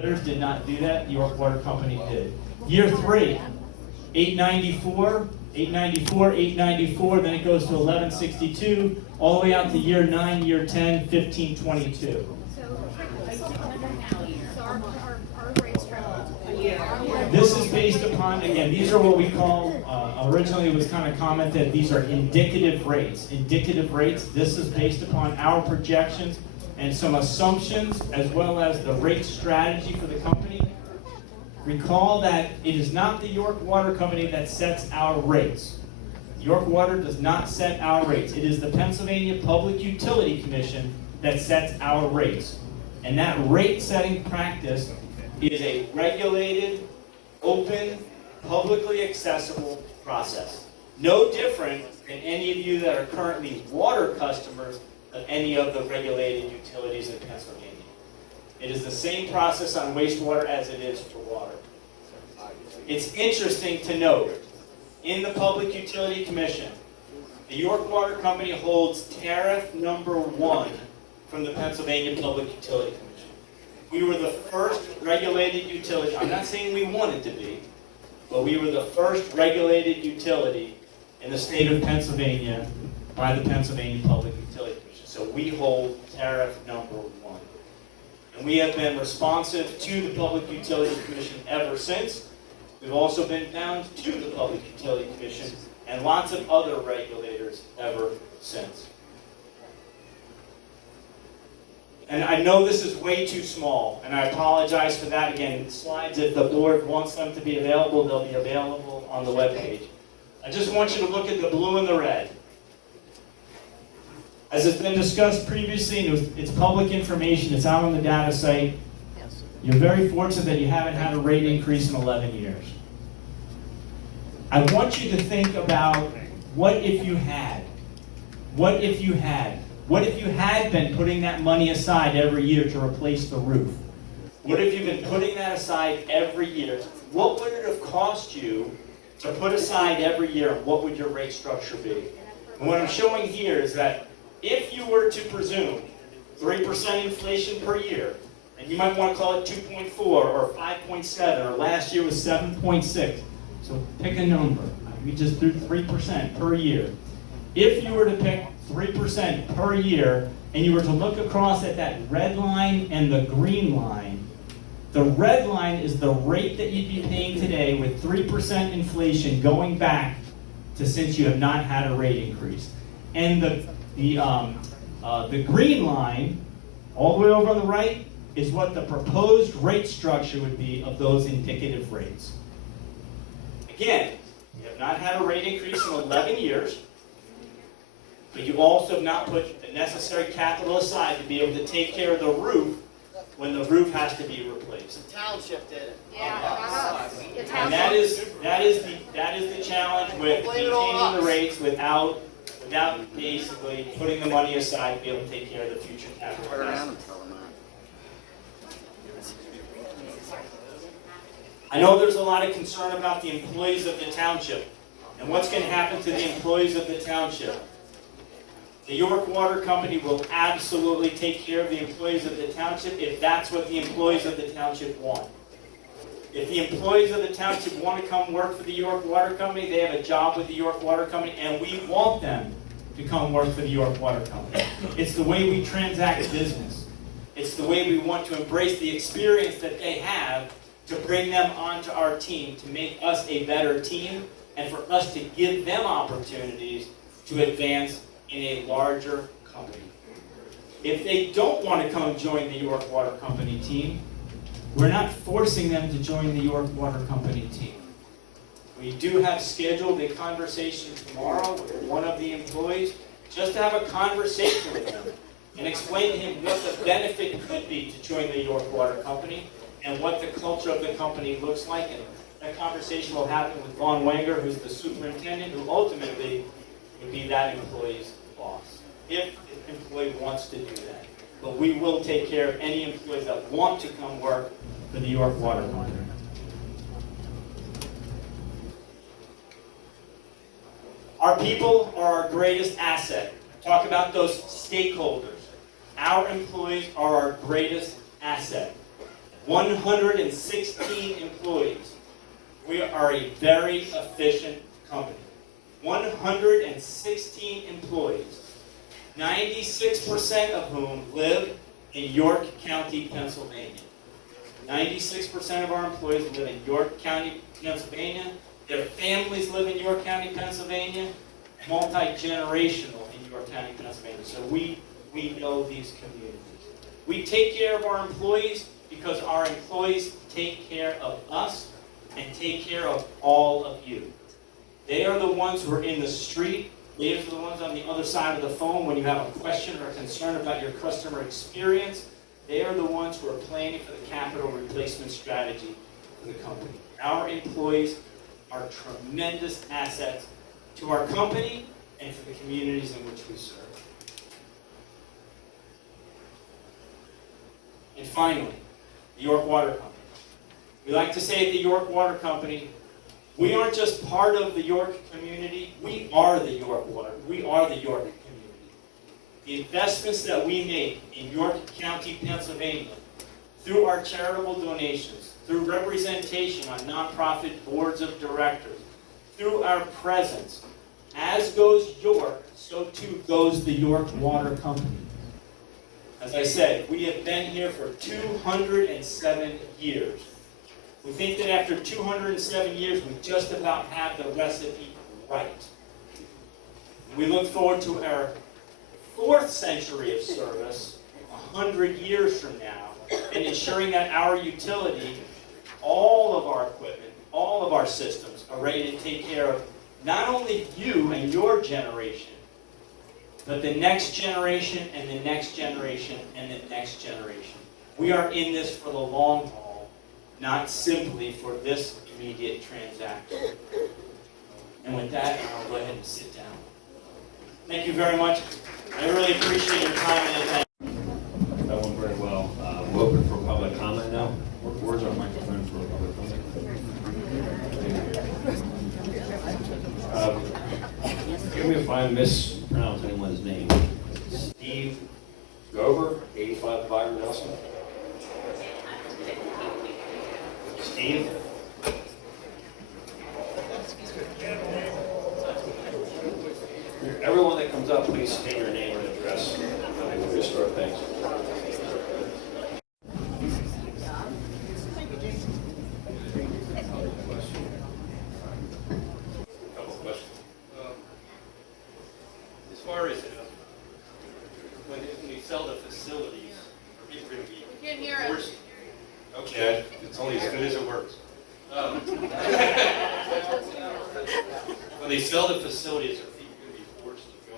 Others did not do that. The York Water Company did. Year 3, 894, 894, 894, then it goes to 1162, all the way out to year 9, year 10, 1522. This is based upon, again, these are what we call, originally it was kind of commented, these are indicative rates. Indicative rates, this is based upon our projections and some assumptions, as well as the rate strategy for the company. Recall that it is not the York Water Company that sets our rates. York Water does not set our rates. It is the Pennsylvania Public Utility Commission that sets our rates. And that rate setting practice is a regulated, open, publicly accessible process. No different than any of you that are currently water customers of any of the regulated utilities in Pennsylvania. It is the same process on wastewater as it is for water. It's interesting to note, in the Public Utility Commission, the York Water Company holds tariff number 1 from the Pennsylvania Public Utility Commission. We were the first regulated utility, I'm not saying we wanted to be, but we were the first regulated utility in the state of Pennsylvania by the Pennsylvania Public Utility Commission. So we hold tariff number 1. And we have been responsive to the Public Utility Commission ever since. We've also been bound to the Public Utility Commission and lots of other regulators ever since. And I know this is way too small, and I apologize for that. Again, slides, if the board wants them to be available, they'll be available on the webpage. I just want you to look at the blue and the red. As it's been discussed previously, it's public information, it's out on the data site. You're very fortunate that you haven't had a rate increase in 11 years. I want you to think about what if you had? What if you had? What if you had been putting that money aside every year to replace the roof? What if you've been putting that aside every year? What would it have cost you to put aside every year, and what would your rate structure be? And what I'm showing here is that if you were to presume 3% inflation per year, and you might want to call it 2.4 or 5.7, or last year was 7.6. So pick a number. We just threw 3% per year. If you were to pick 3% per year, and you were to look across at that red line and the green line, the red line is the rate that you'd be paying today with 3% inflation going back to since you have not had a rate increase. And the green line, all the way over on the right, is what the proposed rate structure would be of those indicative rates. Again, you have not had a rate increase in 11 years, but you also have not put the necessary capital aside to be able to take care of the roof when the roof has to be replaced. The township did it. Yeah. And that is the challenge with maintaining the rates without basically putting the money aside to be able to take care of the future capital investment. I know there's a lot of concern about the employees of the township and what's going to happen to the employees of the township. The York Water Company will absolutely take care of the employees of the township if that's what the employees of the township want. If the employees of the township want to come work for the York Water Company, they have a job with the York Water Company, and we want them to come work for the York Water Company. It's the way we transact business. It's the way we want to embrace the experience that they have to bring them onto our team, to make us a better team, and for us to give them opportunities to advance in a larger company. If they don't want to come join the York Water Company team, we're not forcing them to join the York Water Company team. We do have scheduled a conversation tomorrow with one of the employees, just to have a conversation with him and explain to him what the benefit could be to join the York Water Company and what the culture of the company looks like. And that conversation will happen with Vaughn Wenger, who's the superintendent, who ultimately would be that employee's boss, if the employee wants to do that. But we will take care of any employees that want to come work for the York Water Company. Our people are our greatest asset. Talk about those stakeholders. Our employees are our greatest asset. 116 employees. We are a very efficient company. 116 employees, 96% of whom live in York County, Pennsylvania. 96% of our employees live in York County, Pennsylvania. Their families live in York County, Pennsylvania. Multi-generational in York County, Pennsylvania. So we know these communities. We take care of our employees because our employees take care of us and take care of all of you. They are the ones who are in the street. They are the ones on the other side of the phone when you have a question or a concern about your customer experience. They are the ones who are planning for the capital replacement strategy for the company. Our employees are tremendous assets to our company and for the communities in which we serve. And finally, the York Water Company. We like to say at the York Water Company, we aren't just part of the York community, we are the York Water. We are the York community. The investments that we make in York County, Pennsylvania, through our charitable donations, through representation on nonprofit boards of directors, through our presence, as goes York, so too goes the York Water Company. As I said, we have been here for 207 years. We think that after 207 years, we just about have the recipe right. We look forward to our 4th century of service, 100 years from now, and ensuring that our utility, all of our equipment, all of our systems are ready to take care of not only you and your generation, but the next generation and the next generation and the next generation. We are in this for the long haul, not simply for this immediate transaction. And with that, I'll go ahead and sit down. Thank you very much. I really appreciate your time and attention. That went very well. We're open for public comment now. Where's our microphone for public comment? Give me if I mispronounce anyone's name. Steve Gover, 85 Byron Nelson. Steve? Everyone that comes up, please state your name and address before we start things. Couple questions. As far as when we sell the facilities, are people going to be Can't hear us. forced? Okay, it's only as good as it works. When they sell the facilities, are people going to be forced to go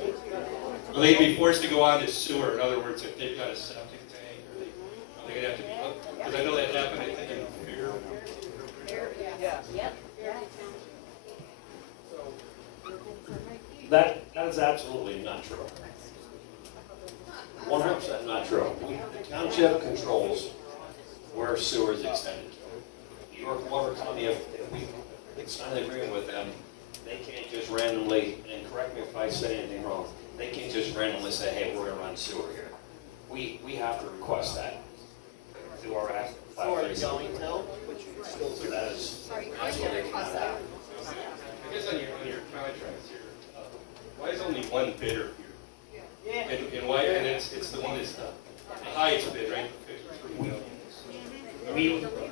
on? Will they be forced to go on to sewer? In other words, if they've got a septic tank, are they going to have to be hooked? Because I know that happened, I think, in Fear. That is absolutely not true. 100% not true. The township controls where sewer is extended to. New York Water Company, if we sign an agreement with them, they can't just randomly, and correct me if I say anything wrong, they can't just randomly say, hey, we're going to run sewer here. We have to request that through our act. So that is absolutely not. I guess on your contracts here, why is only one bidder here? And why? And it's the one that's the highest bid, right? 53 million.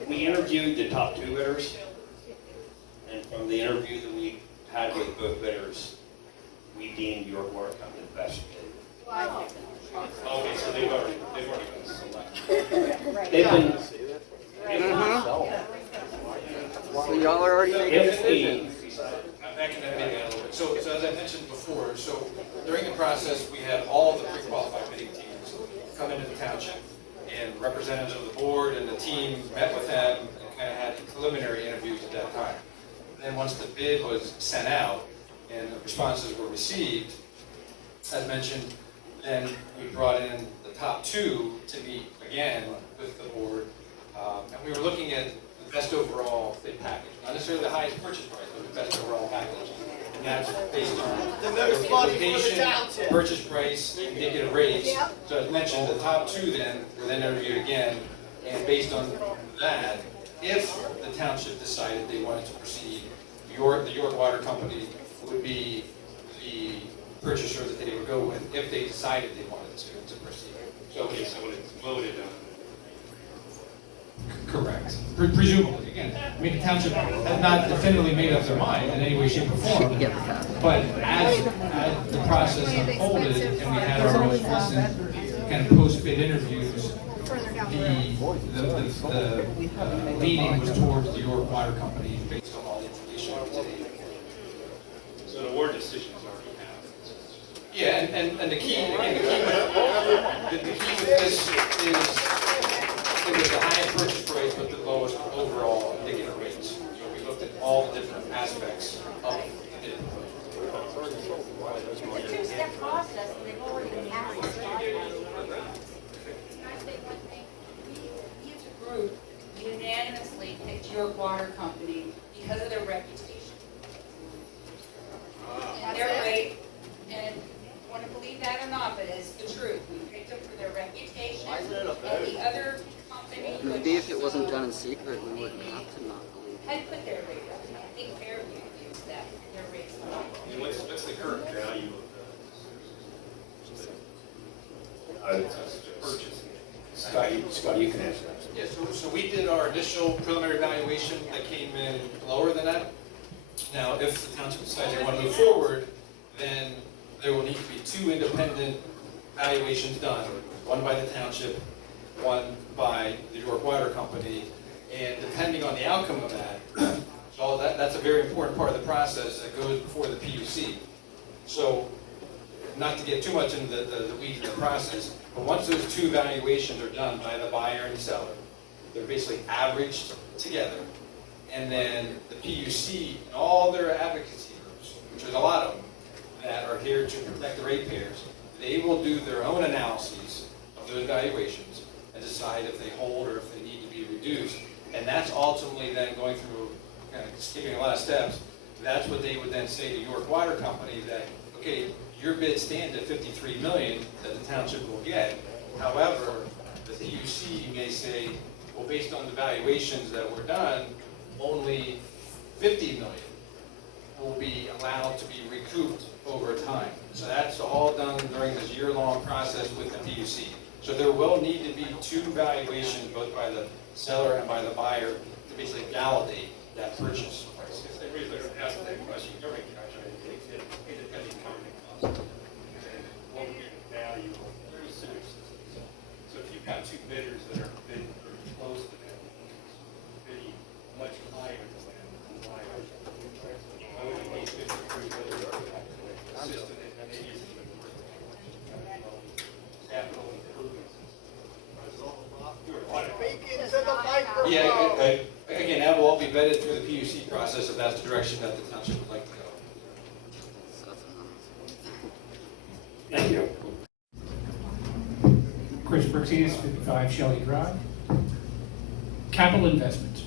We interviewed the top 2 bidders, and from the interview that we had with both bidders, we deemed York Water Company the best bid. Okay, so they've already been selected. They've been. So y'all are already making a If decision. I'm backing that bidding out a little bit. So as I mentioned before, so during the process, we had all the pre-qualified bidding teams come into the township, and representatives of the board and the team met with them and kind of had preliminary interviews at that time. And then once the bid was sent out and the responses were received, as mentioned, then we brought in the top 2 to meet again with the board. And we were looking at the best overall bid package. Not necessarily the highest purchase price, but the best overall package. And that's based on location, purchase price, indicative rates. So as mentioned, the top two then were then interviewed again, and based on that, if the township decided they wanted to proceed, the York Water Company would be the purchaser that they would go with if they decided they wanted to proceed. So, Okay, so when it's voted on. correct. Presumably, again, I mean, the township has not definitively made up their mind in any way, shape, or form. But as the process unfolded and we had our most recent kind of post-bid interviews, the leaning was towards the York Water Company based on all the information today. So the award decision is already happened. Yeah, and the key, again, the key with this is it was the highest purchase price but the lowest overall indicative rates. So we looked at all the different aspects of the bid. It's a two-step process, and they've already been passed. Can I say one thing? We as a group unanimously picked York Water Company because of their reputation. And their rate, and want to believe that or not, but it's the truth. We picked them for their reputation, and the other company, Maybe if it wasn't done in secret, we wouldn't have to not believe it. had put their rate up. I think Fairview used that, their rates. And what's the current value of the purchasing? Scott, you can answer that. Yeah, so we did our initial preliminary evaluation that came in lower than that. Now, if the township decides they want to move forward, then there will need to be two independent evaluations done, one by the township, one by the York Water Company, and depending on the outcome of that, so that's a very important part of the process that goes before the PUC. So, not to get too much into the weeds of the process, but once those two evaluations are done by the buyer and seller, they're basically averaged together, and then the PUC and all their advocacy groups, which is a lot of them, that are here to protect the ratepayers, they will do their own analyses of those valuations and decide if they hold or if they need to be reduced. And that's ultimately then going through, kind of skipping a lot of steps, that's what they would then say to York Water Company that, okay, your bid stands at $53 million that the township will get. However, the PUC may say, well, based on the valuations that were done, only $50 million will be allowed to be recouped over time. So that's all done during this year-long process with the PUC. So there will need to be two valuations, both by the seller and by the buyer, to basically validate that purchase price. If they really ask that question, you're making independent company cost. And what would be the value of the sewer system? So if you've got two bidders that are bidding pretty close to that, bidding much higher than that, why would you need 53 bidders? System that they use capital improvements. Yeah, again, that will all be vetted through the PUC process if that's the direction that the township would like to go. Thank you. Chris Brixius, 55 Shelley Drive. Capital investment.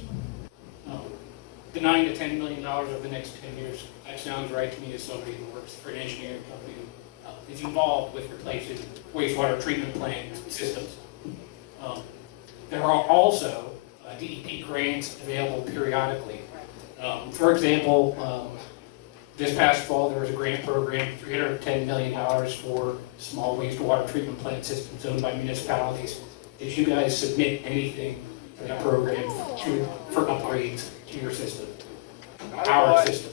The $9 to $10 million over the next 10 years, that sounds right to me as somebody who works for an engineering company who is involved with replacing wastewater treatment plant systems. There are also DEP grants available periodically. For example, this past fall there was a grant program, $310 million for small wastewater treatment plant systems owned by municipalities. Did you guys submit anything for that program for upgrades to your system, our system?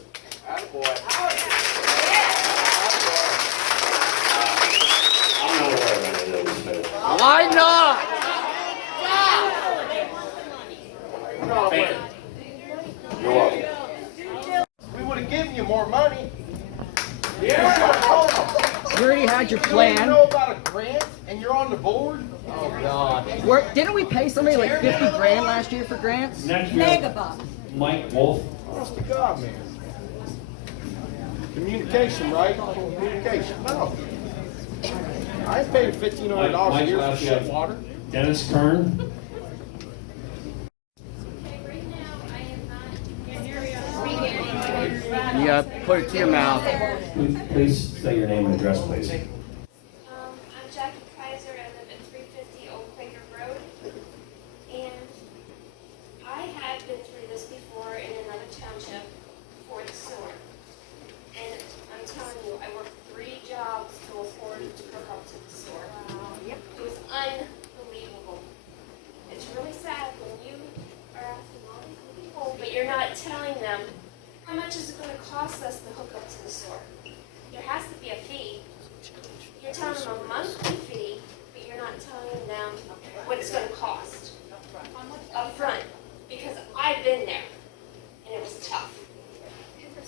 I'm not aware of any of those, but Why not? Thank you. you're welcome. We would have given you more money. You already had your You don't plan. know about a grant and you're on the board? Oh God. Didn't we pay somebody like 50 grand last year for grants? Next, we have Mike Wolf. Honest to God, man. Communication, right? Communication. No. I ain't paying $1,500 a year for shit water. Dennis Kern. put it to your mouth. Please say your name and address, please. I'm Jackie Kaiser. I live at 350 Old Quaker Road. And I had been through this before in another township for the sewer. And I'm telling you, I worked 3 jobs to afford to hook up to the sewer. It was unbelievable. It's really sad when you are asking all these people, but you're not telling them how much is it going to cost us to hook up to the sewer. There has to be a fee. You're telling them a monthly fee, but you're not telling them what it's going to cost up front. Because I've been there, and it was tough.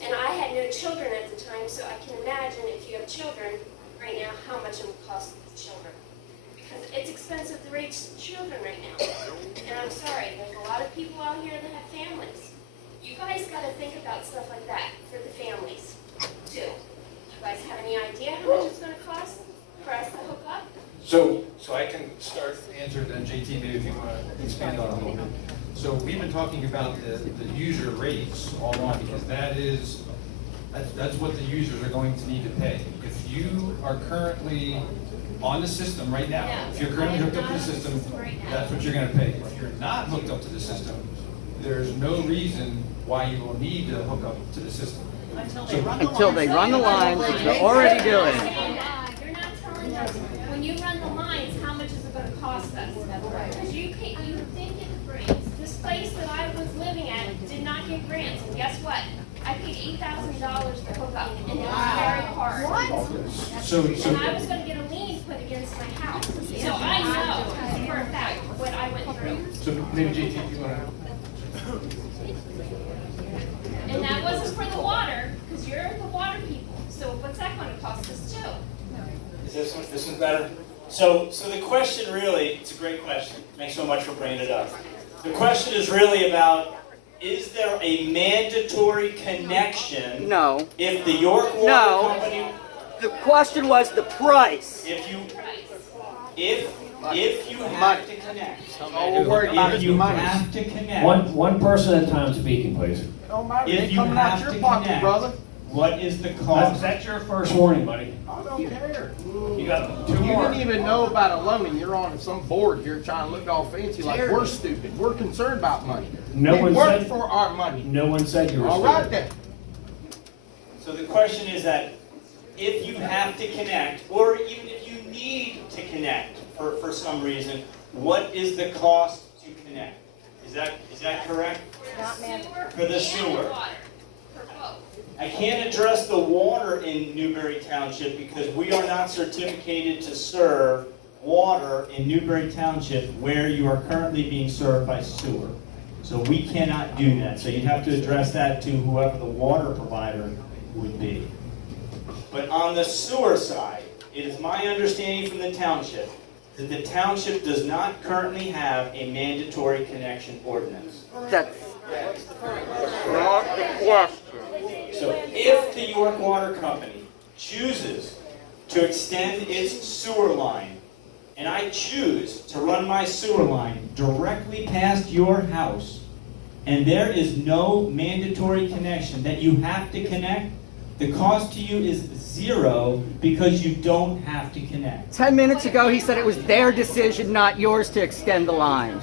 And I had no children at the time, so I can imagine if you have children right now, how much it would cost the children. Because it's expensive to raise children right now. And I'm sorry, there's a lot of people out here that have families. You guys got to think about stuff like that for the families, too. You guys have any idea how much it's going to cost for us to hook up? So I can start answering, then JT, maybe if you want to expand on it a little bit. So we've been talking about the user rates all along, because that's what the users are going to need to pay. If you are currently on the system right now, if you're currently hooked up to the system, that's what you're going to pay. If you're not hooked up to the system, there's no reason why you will need to hook up to the system. Until they run the lines, which they're already doing. You're not telling us, when you run the lines, how much is it going to cost us? Because you think it grants. This place that I was living at did not get grants, and guess what? I paid $8,000 to hook up, and it was very hard. And I was going to get a lien put against my house. So I know for a fact what I went through. So maybe JT, if you want to. And that wasn't for the water, because you're the water people. So what's that going to cost us too? Is this one better? So the question really, it's a great question. Thanks so much for bringing it up. The question is really about, is there a mandatory connection? No. If the York Water Company... The question was the price. If you have to connect. We're worried about If the you money. have to connect. One person at a time speaking, please. Don't matter, If they you coming out have your to pocket, connect, brother. what is the cost? That's your first warning, buddy. I don't care. You got 2 You more. didn't even know about a loan, and you're on some board here trying to look all fancy like we're stupid. We're concerned about money. No We one work said- for our money. No one said you were All stupid. right then. So the question is that if you have to connect, or even if you need to connect for some reason, what is the cost to connect? Is that correct? For the sewer. I can't address the water in Newberry Township because we are not certificated to serve water in Newberry Township where you are currently being served by sewer. So we cannot do that. So you'd have to address that to whoever the water provider would be. But on the sewer side, it is my understanding from the township that the township does not currently have a mandatory connection ordinance. That's not the question. So if the York Water Company chooses to extend its sewer line, and I choose to run my sewer line directly past your house, and there is no mandatory connection that you have to connect, the cost to you is zero because you don't have to connect. 10 minutes ago, he said it was their decision, not yours, to extend the lines.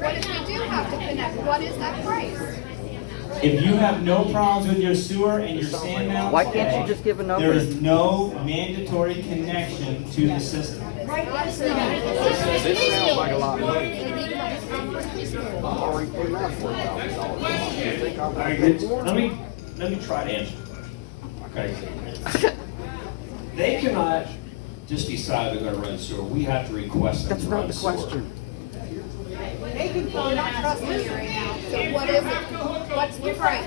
What if we do have to connect? What is that price? If you have no problems with your sewer and your sand mounts, Why can't you just give a number? there is no mandatory connection to the system. This sounds like a lot of money. I'm already putting out $4,000. Let me try to answer. Okay. They cannot just decide they're going to run sewer. We have to request them That's to not run the sewer. question. They can call not trusting you right now. So what is it? What's the price?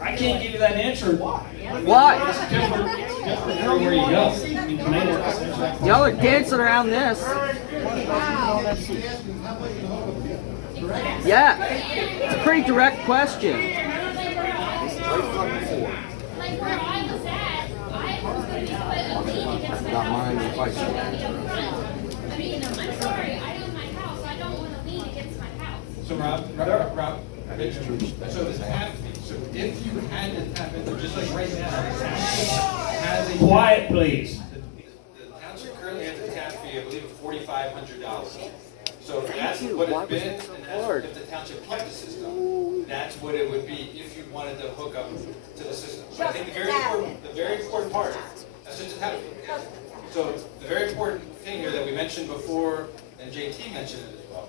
I can't give you that answer. Why? Why? It's different everywhere you go. I mean, tomatoes. Y'all are dancing around this. Yeah. It's a pretty direct question. Like where I was at, I was going to be put a lien against my house. I'm sorry, I own my house. I don't want a lien against my house. So Rob, So the tap fee, so if you had to tap into, just like right now, the township has a. Quiet, please. The township currently has a tap fee, I believe, of $4,500. So that's what it's been, and that's if the township kept the system, that's what it would be if you wanted to hook up to the system. So I think the very important part, that's just a tap fee. So the very important thing here that we mentioned before, and JT mentioned it as well,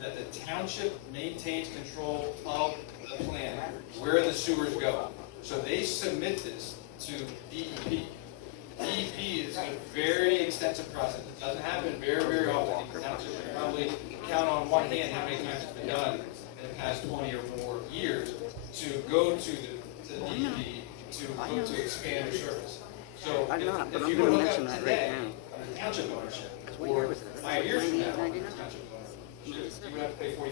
that the township maintains control of the plan, where the sewers go. So they submit this to DEP. DEP is a very extensive process. It doesn't happen very, very often. I think the township can probably count on one hand how many times it's been done in the past 20 or more years to go to the DEP to expand the service. So if you look up today, under township ownership, or 5 years from now, under township ownership, you would have to pay $4,500.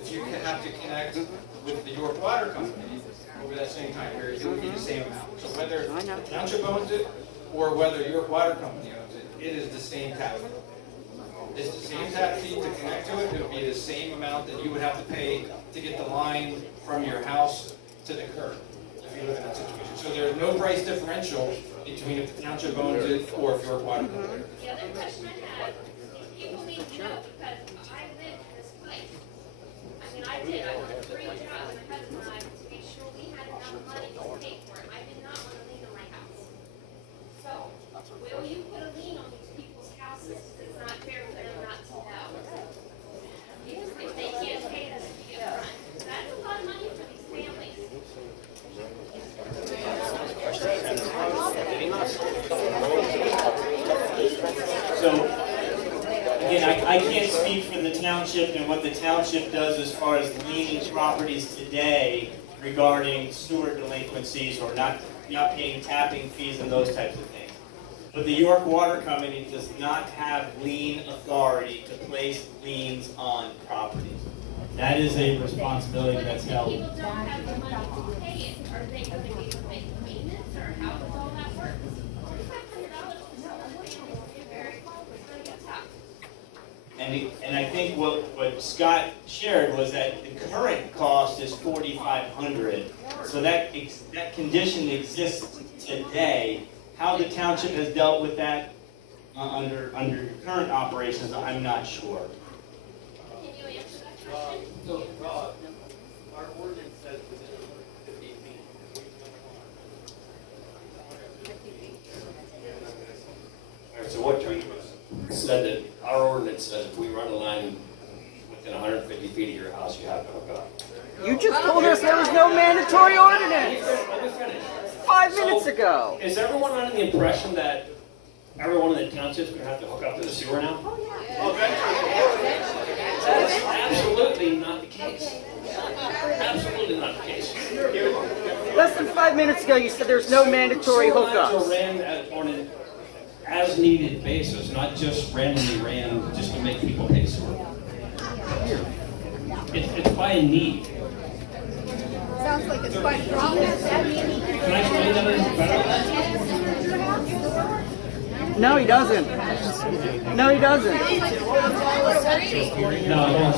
If you have to connect with the York Water Company over that same time period, it would be the same amount. So whether the township owns it or whether York Water Company owns it, it is the same tap fee. It's the same tap fee to connect to it. It would be the same amount that you would have to pay to get the line from your house to the curb if you live in that situation. So there's no price differential between if the township owns it or if York Water Company owns it. The other question I had, people need to know, because I lived in this place. I mean, I did, I worked 3 jobs, my husband and I, to make sure we had enough money to pay for it. I did not want to lien on my house. So, will you put a lien on these people's houses? It's not fair for them not to know. If they can't pay this fee up front, that's a lot of money for these families. So, again, I can't speak for the township and what the township does as far as liening properties today regarding sewer delinquencies or not paying tapping fees and those types of things. But the York Water Company does not have lien authority to place liens on properties. That is a responsibility that's held. People don't have the money to pay it. Are they going to be able to make maintenance, or how does all that work? $4,500 for someone family will be very cold. It's going to get tough. And I think what Scott shared was that the current cost is $4,500. So that condition exists today. How the township has dealt with that under current operations, I'm not sure. Can you answer that question? So, our ordinance says within 50 feet. All right, so what we said that our ordinance says if we run a line within 150 feet of your house, you have to hook up. You just told us there was no mandatory ordinance Let me finish. 5 minutes ago. Is everyone under the impression that everyone in the township's gonna have to hook up to the sewer now? That's absolutely not the case. Absolutely not the case. Less than 5 minutes ago, you said there's no mandatory Sewer lines are hookups. ran on an as-needed basis, not just randomly ran just to make people pay sewer. It's by a need. Sounds like it's quite a problem. Can I explain that a little better? No, he doesn't. No, he doesn't. No, I don't.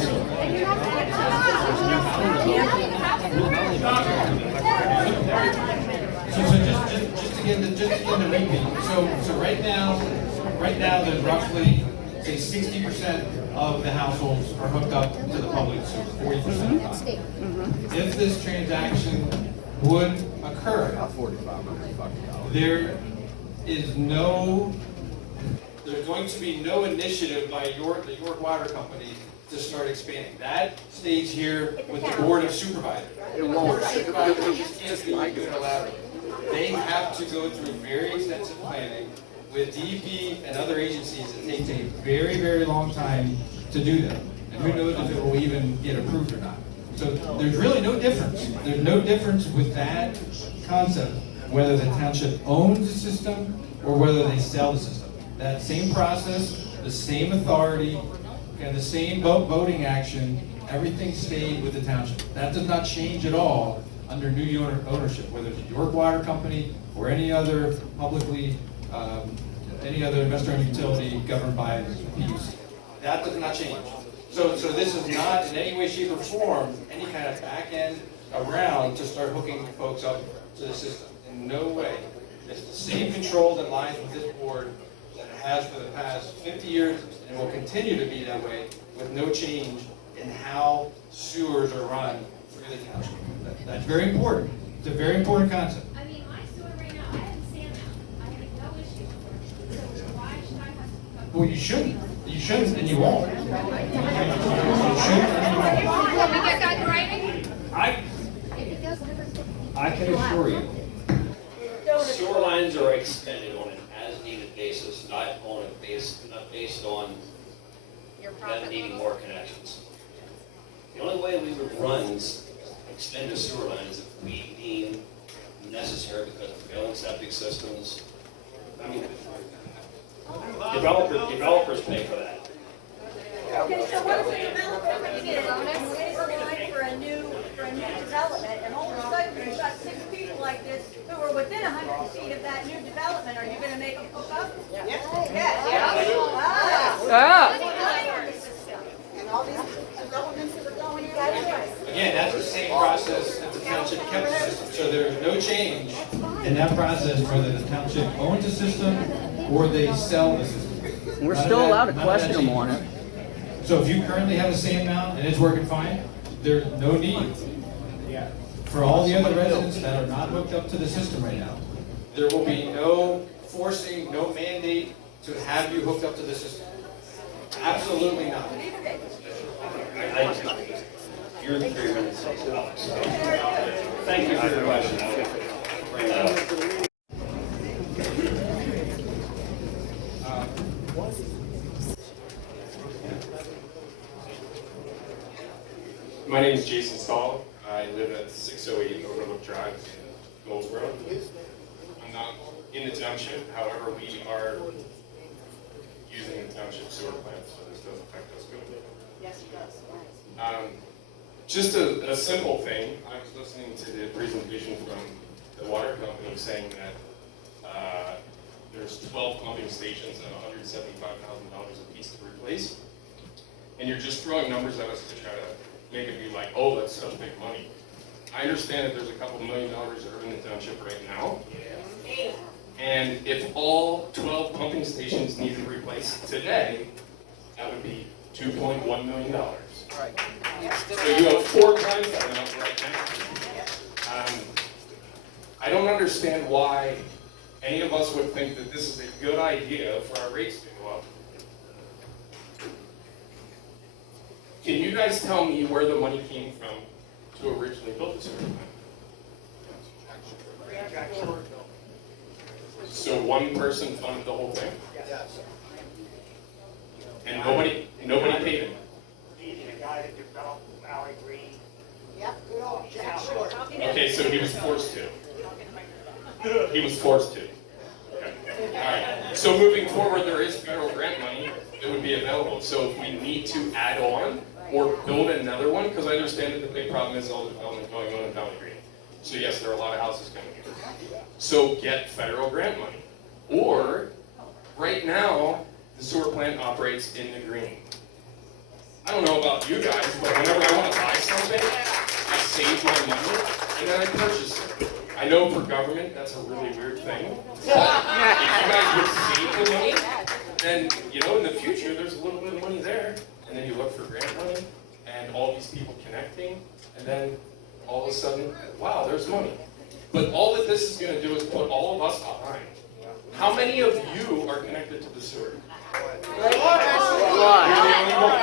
Just to get the repeat. So right now there's roughly, say, 60% of the households are hooked up to the public sewer, 40% not. If this transaction would occur, there's going to be no initiative by the York Water Company to start expanding. That stays here with the Board of Supervisors. The Board of Supervisors just can't do it unilaterally. They have to go through very extensive planning with DEP and other agencies. It takes a very, very long time to do that. And who knows if it will even get approved or not. So there's really no difference. There's no difference with that concept, whether the township owns the system or whether they sell the system. That same process, the same authority, and the same voting action, everything stayed with the township. That does not change at all under new ownership, whether it's York Water Company or any other publicly, any other investor-owned utility governed by the PUC. That does not change. So this is not in any way, shape, or form any kind of back end around to start hooking folks up to the system. In no way. It's the same control that lies with this board that it has for the past 50 years, and will continue to be that way with no change in how sewers are run through the township. That's very important. It's a very important concept. I mean, my sewer right now, I have sand out. I have no issue with it. So why should I have to come? Well, you shouldn't. You shouldn't, and you won't. You shouldn't, and you won't. Can we get that in writing? I can assure you, Sewer lines are extended on an as-needed basis, not based on Your them profit needing level? more connections. The only way we would extend a sewer line is if we deem necessary because of failing septic systems. I mean, developers pay for that. Okay, so what if a developer brings in a line for a new development, and all of a sudden you've got 6 people like this who are within 100 feet of that new development, are you gonna make them hook up? Yes. And all these developments that are going in. That's right. Again, that's the same process that the township kept the system. So there's no change in that process whether the township owns the system or they sell the system. We're None of still that- allowed to none of that question them changes. on it. So if you currently have a sand mount and it's working fine, there's no need. For all the other residents that are not hooked up to the system right now, there will be no forcing, no mandate to have you hooked up to the system. Absolutely not. You're the 3 minutes, Alex. Thank you for your question. I'll bring that up. My name is Jason Stahl. I live at 608 Overlook Drive in Goldsboro. I'm not in the township, however, we are using the township sewer plant, so this does affect us good. Yes, it does. Just a simple thing. I was listening to the presentation from the water company saying that there's 12 pumping stations and $175,000 a piece to replace. And you're just throwing numbers at us to try to make it be like, oh, that's such big money. I understand that there's a couple $1 million reserved in the township right now. And if all 12 pumping stations needed replaced today, that would be $2.1 million. Right. So you have 4 times that amount right now. I don't understand why any of us would think that this is a good idea for our rates to go up. Can you guys tell me where the money came from to originally build the sewer plant? So one person funded the whole thing? Yes. And nobody paid him? The guy that developed Valley Green. Yep, good old Jack Short. Okay, so he was forced to. He was forced to. Okay. All right. So moving forward, there is federal grant money that would be available. So if we need to add on or build another one, because I understand that the big problem is all the development going on in Valley Green. So yes, there are a lot of houses coming here. So get federal grant money. Or, right now, the sewer plant operates in the green. I don't know about you guys, but whenever I want to buy something, I save my money and then I purchase it. I know for government, that's a really weird thing. But if you guys would save the money, then, you know, in the future, there's a little bit of money there. And then you look for grant money and all these people connecting, and then all of a sudden, wow, there's money. But all that this is going to do is put all of us behind. How many of you are connected to the sewer? You're the only one.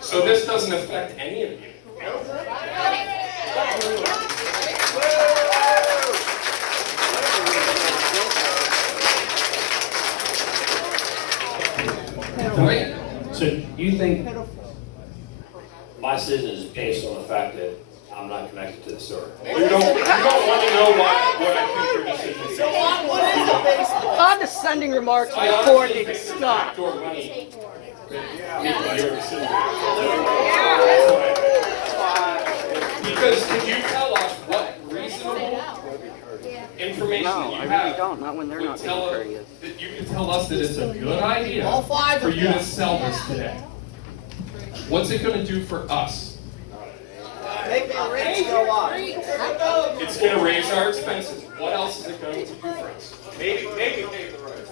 So this doesn't affect any of you. Right? So you think my decision is based on the fact that I'm not connected to the sewer? You don't want to know what I think your decision is. Condescending remarks I before honestly they think the stop. backdoor money that you're considering. Because could you tell us what reasonable information No, that you I really have don't. Not when they're would not being tell us courteous. that you can tell us that it's a good idea All 5 for of you them. to sell this today? What's it going to do for us? Make the rates go up. It's going to raise our expenses. What else is it going to do for us? Maybe pay the road.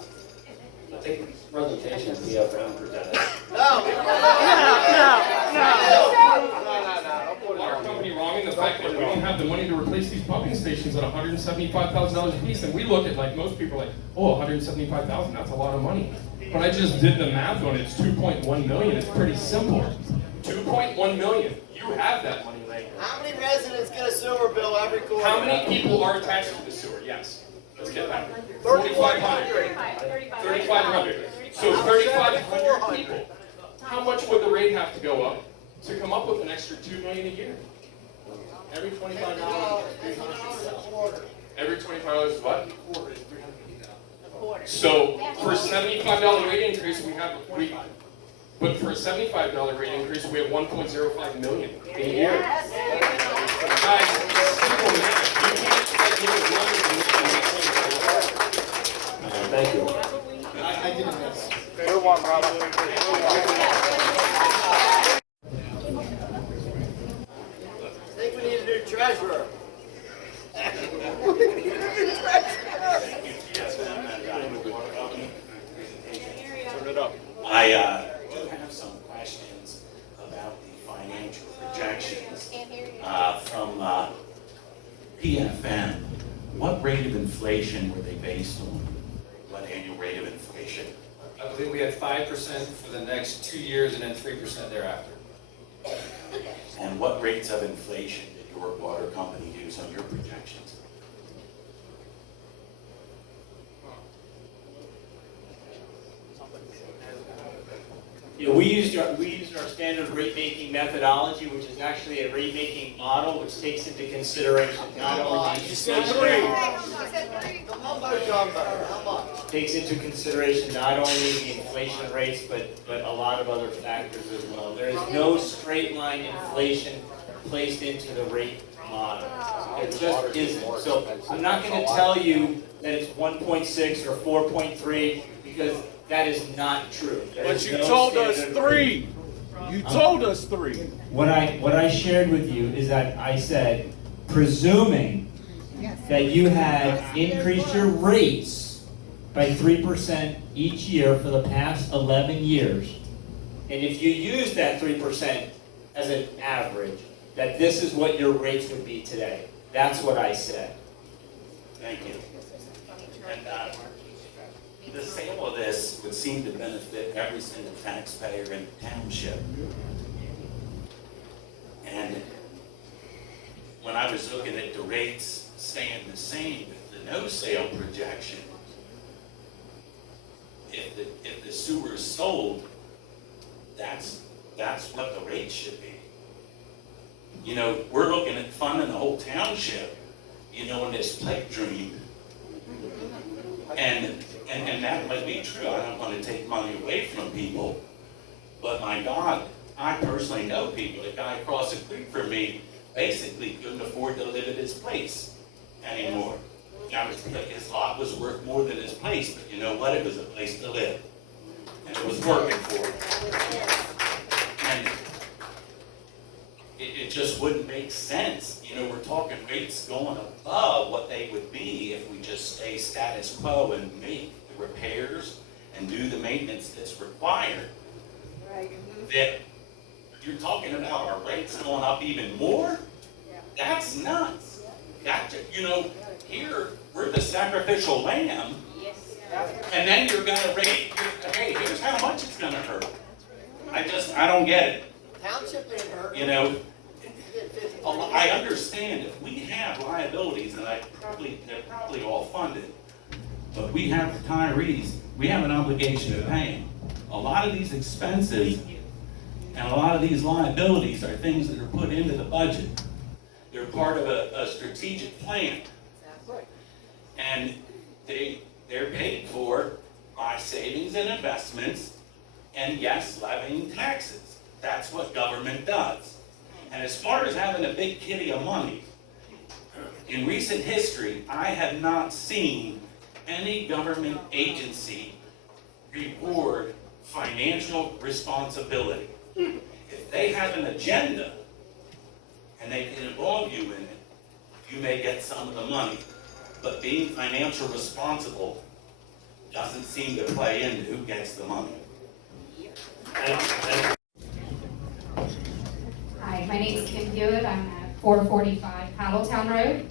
I think presentation PFM presented. Water company wrong in the fact that we don't have the money to replace these pumping stations at $175,000 a piece, and we look at, like, most people are like, oh, $175,000, that's a lot of money. But I just did the math on it. It's $2.1 million. It's pretty simple. $2.1 million. You have that money laying around. How many residents get a sewer bill every quarter? How many people are attached to the sewer? Yes. Let's get that. 3,500. 3,500. So 3,500 people. How much would the rate have to go up to come up with an extra $2 million a year? Every $25. Every $25 is what? So for a $75 rate increase, but for a $75 rate increase, we have $1.05 million in a year. Guys, simple math. You can't expect me to run this. Thank you. I didn't miss. Good one, brother. I think we need a new treasurer. Turn it up. I do have some questions about the financial projections from PFM. What rate of inflation were they based on? What annual rate of inflation? I believe we had 5% for the next 2 years and then 3% thereafter. And what rates of inflation did your water company use on your projections? You know, we used our standard rate making methodology, which is actually a rate making model, which takes into consideration not only the inflation, takes into consideration not only the inflation rates, but a lot of other factors as well. There is no straight line inflation placed into the rate model. It just isn't. So I'm not going to tell you that it's 1.6 or 4.3 because that is not true. But you told us 3. You told us 3. What I shared with you is that I said, presuming that you had increased your rates by 3% each year for the past 11 years, and if you use that 3% as an average, that this is what your rates would be today. That's what I said. Thank you. And the sale of this would seem to benefit every single taxpayer in the township. And when I was looking at the rates staying the same with the no sale projection, if the sewer is sold, that's what the rate should be. You know, we're looking at funding the whole township, you know, in this pipe dream. And that might be true. I don't want to take money away from people. But my God, I personally know people. The guy across the creek from me basically couldn't afford to live at his place anymore. Now, his lot was worth more than his place, but you know what? It was a place to live. And it was working for him. And it just wouldn't make sense. You know, we're talking rates going above what they would be if we just stay status quo and make the repairs and do the maintenance that's required. That you're talking about our rates going up even more? That's nuts. You know, here, we're the sacrificial lamb, and then you're going to rate, hey, here's how much it's going to hurt. I don't get it. Township didn't hurt. You know, I understand if we have liabilities, and they're probably all funded, but we have retirees, we have an obligation to pay them. A lot of these expenses and a lot of these liabilities are things that are put into the budget. They're part of a strategic plan. And they're paid for by savings and investments, and yes, levying taxes. That's what government does. And as far as having a big kitty of money, in recent history, I have not seen any government agency reward financial responsibility. If they have an agenda and they can involve you in it, you may get some of the money. But being financially responsible doesn't seem to play into who gets the money. Hi, my name is Kim Hewitt. I'm at 445 Paddletown Road.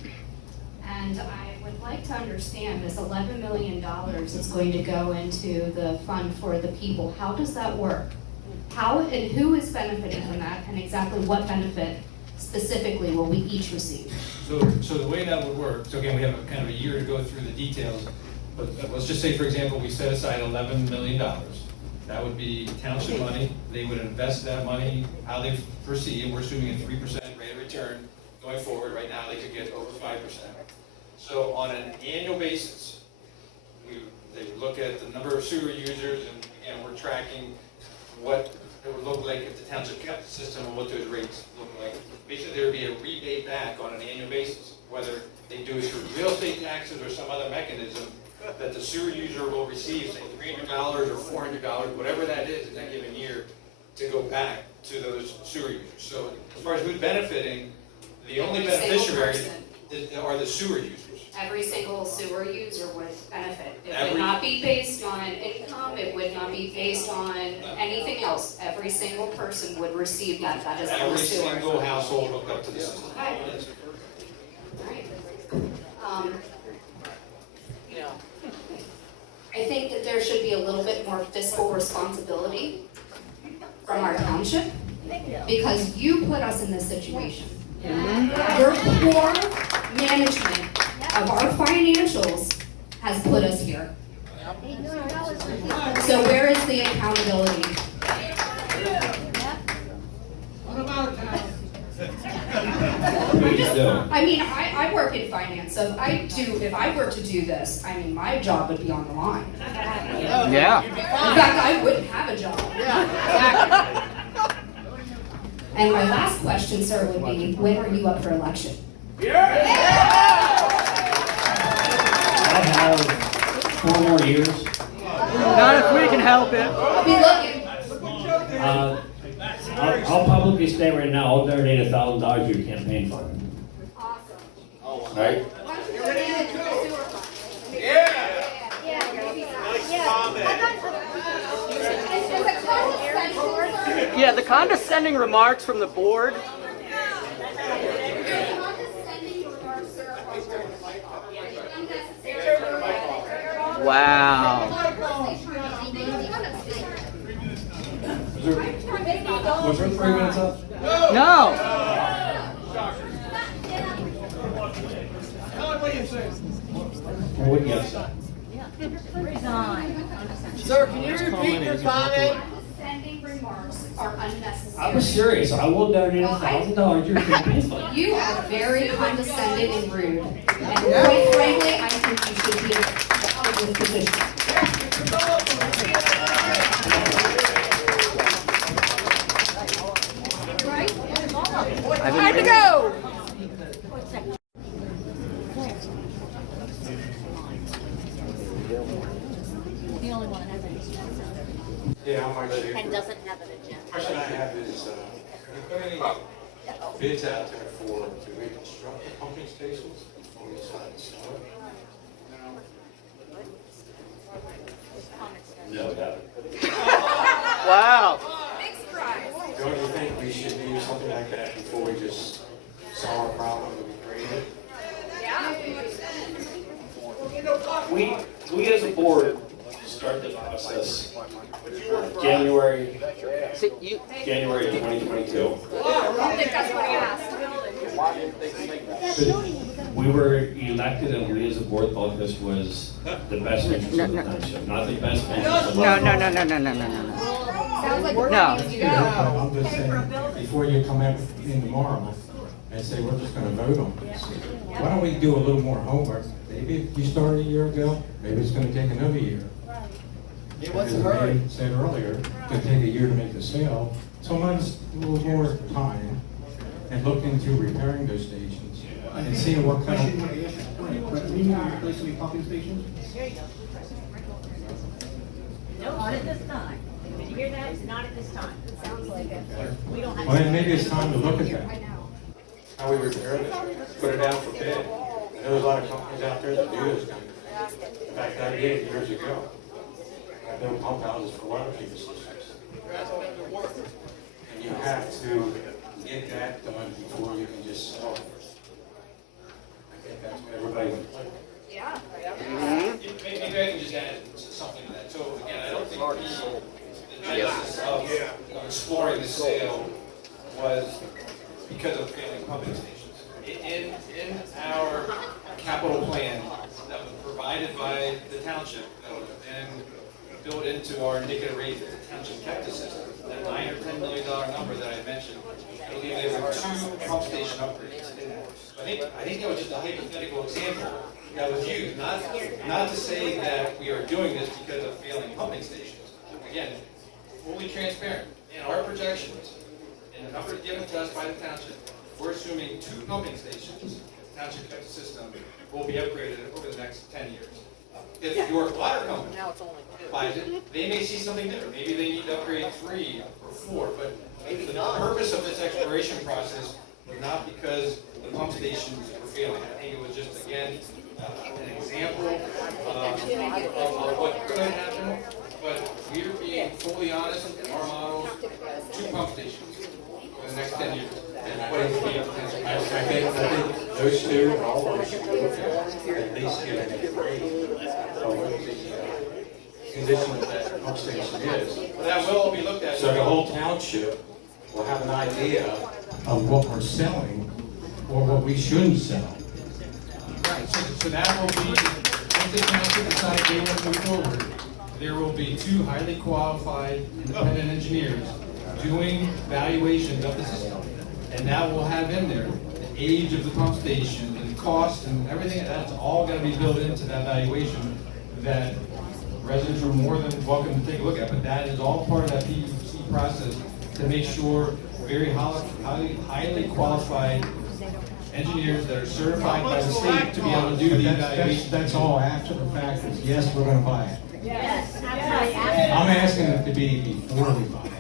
And I would like to understand this $11 million is going to go into the fund for the people. How does that work? How and who is benefiting from that, and exactly what benefit specifically will we each receive? So the way that would work, so again, we have kind of a year to go through the details, but let's just say, for example, we set aside $11 million. That would be township money. They would invest that money how they foresee, and we're assuming a 3% rate of return going forward. Right now, they could get over 5%. So on an annual basis, they look at the number of sewer users, and we're tracking what it would look like if the township kept the system and what those rates look like. Basically, there would be a rebate back on an annual basis, whether they do it through real estate taxes or some other mechanism that the sewer user will receive, say $300 or $400, whatever that is in that given year, to go back to those sewer users. So as far as who's benefiting, the only beneficiaries are the sewer users. Every single sewer user would benefit. It would not be based on income, it would not be based on anything else. Every single person would receive that. That is all Every sewer. single household hooked up to the system. Okay. All right. I think that there should be a little bit more fiscal responsibility from our township, because you put us in this situation. Your poor management of our financials has put us here. So where is the accountability? I mean, I work in finance, so if I were to do this, I mean, my job would be on the line. Yeah. In fact, I wouldn't have a job. And my last question, sir, would be, when are you up for election? I have 4 more years. Not if we can help it. I'll be looking. I'll publicly state right now, I'll donate $1,000 to your campaign fund. Awesome. Right? Yeah, the condescending remarks from the board. Wow. Was there 3 minutes up? No. What do you have to say? Sir, can you repeat your comment? Condescending remarks are unnecessary. I was serious. I will donate $1,000 to your campaign fund. You are very condescending and rude. And quite frankly, I think you should be in this position. Time to go! The only one that has any. Yeah, I'm actually. And doesn't have an agenda. Question I have is, have you put any bids out there to reconstruct the pumping stations before we decide to sell it? No, we haven't. Wow. Big surprise. Don't you think we should do something like that before we just solve a problem that we created? We as a board start the process January 2022. I think that's what he asked. We were elected and we as a board thought this was the best interest of the township, not the best interest of No. Sounds like No. I'm just saying, before you come in tomorrow and say, we're just gonna vote on this, why don't we do a little more homework? Maybe if you started a year ago, maybe it's gonna take another year. What's the hurry? As I said earlier, it's gonna take a year to make the sale, so let's a little more time and look into repairing those stations and seeing what kind of. Do we need to replace any pumping stations? No, not at this time. Did you hear that? Not at this time. Sounds like it. We don't have. Well, then maybe it's time to look at that. How we repair it, put it out for bid. I know there's a lot of companies out there that do this. In fact, I did years ago. I built pump houses for water treatment systems. And you have to get that done before you can just sell it. I think that's what everybody would like. Yeah. Maybe I can just add something to that. So again, I don't think the genesis of exploring the sale was because of failing pumping stations. In our capital plan that was provided by the township, that was then built into our indicative rate that the township kept the system, that $9 or $10 million number that I mentioned, I believe there were 2 pump station upgrades. I think that was just a hypothetical example that was used, not to say that we are doing this because of failing pumping stations. Again, fully transparent. In our projections, in the numbers given to us by the township, we're assuming 2 pumping stations, the township kept system, will be upgraded over the next 10 years. If York Water Company buys it, they may see something different. Maybe they need to upgrade 3 or 4, but the purpose of this exploration process was not because the pump stations were failing. I think it was just, again, an example of what could happen, but we're being fully honest in our models, 2 pump stations for the next 10 years. And what it would be a potential. I think those 2 are all we should look at least give it a grade of what the condition of that pump station is. But that will all be looked at. So the whole township will have an idea of what we're selling or what we shouldn't sell. Right, so that will be, if the township decides they want to move forward, there will be 2 highly qualified independent engineers doing valuations of the system. And that will have in there the age of the pump station and cost and everything. That's all going to be built into that valuation that residents are more than welcome to take a look at. But that is all part of that PUC process to make sure very highly qualified engineers that are certified by the state to be able to do the evaluation. That's all after the fact is, yes, we're going to buy it. Yes. I'm asking it to be before we buy it.